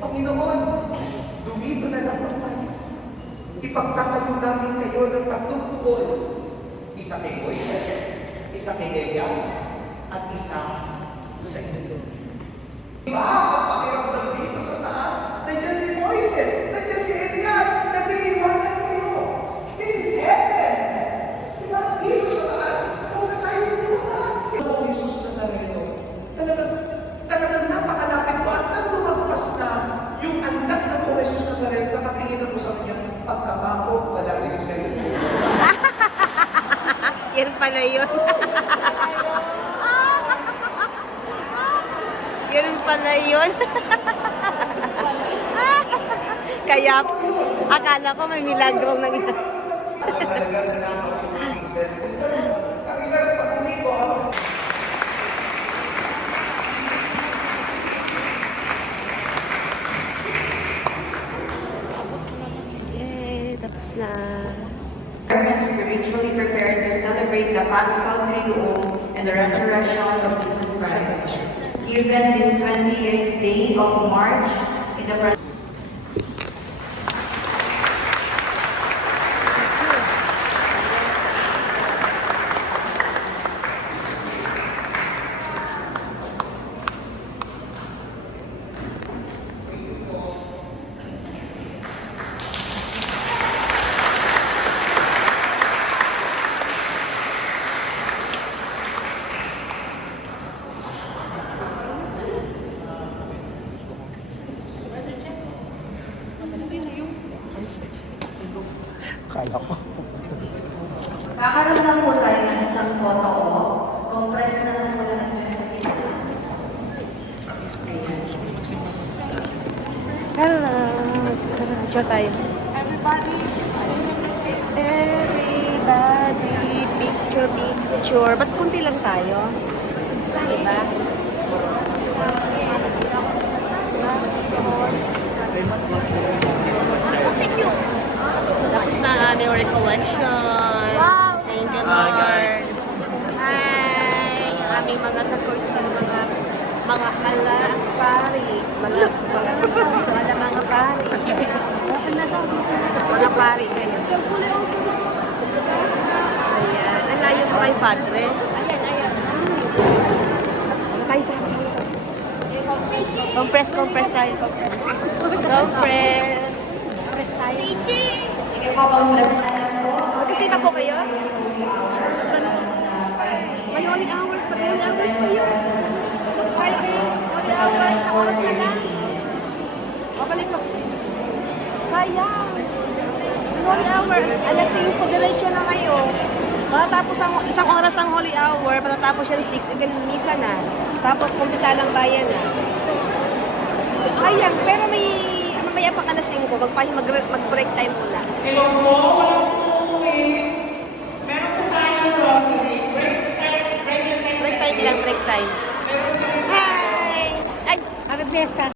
Panginoon, dumito na lang naman. Ipagtatayo namin kayo ng 3 bukol. Isa kay Moises, isa kay Elias, at isa sa inyo. Diba? Ang pakiramdam dito sa taas, nandiyan si Moises, nandiyan si Elias, nagliliwanag kayo. This is heaven. Diba? Dito sa taas, kung na tayo liwanag. Ito Jesus Nazareno. Talagang napakalapit ko at nang lumagpas na yung andas na po Jesus Nazareno, nakatingin ako sa kanya, pagkabako, wala rin yung sa'yo. Yan pala yun. Yan pala yun. Kaya, akala ko may milagrong nangyari. Ang isa sa pag-uwi ko, Yay, tapos na. Parents spiritually prepared to celebrate the Paschal Triduum and the resurrection of Jesus Christ. Given this 28th day of March in the kala ko. kakaroon lang po tayo ng isang photo op. Compress na lang po lang dyan sa kita. Hello. Tara, picture tayo. Everybody, picture. Ba't kunti lang tayo? Diba? Tapos na ang aming recollection. Thank you, Lord. Hi! Yung aming mga support na mga pari. Mga pari. Mga pari, ganyan. Ayan. Ang layo pa kay Padre. Tayo sa akin. Compress tayo. Compress. Sige po, compress. Magkasima po kayo? May only hours pa kayo. Friday, only hours. Sa oras na lang. Babalik po. Sayang. Holy hour. Alas 5, diretso na kayo. Matatapos ang isang oras ang holy hour, patatapos yan 6, and then misa na. Tapos kumpisa lang bayan na. Sayang, pero may mamaya pa alas 5, mag-break time muna. Hello po, wala po umuwi. Meron po tayo sa grocery. Break time. Break time lang, break time. Hi! Ay, para fiesta.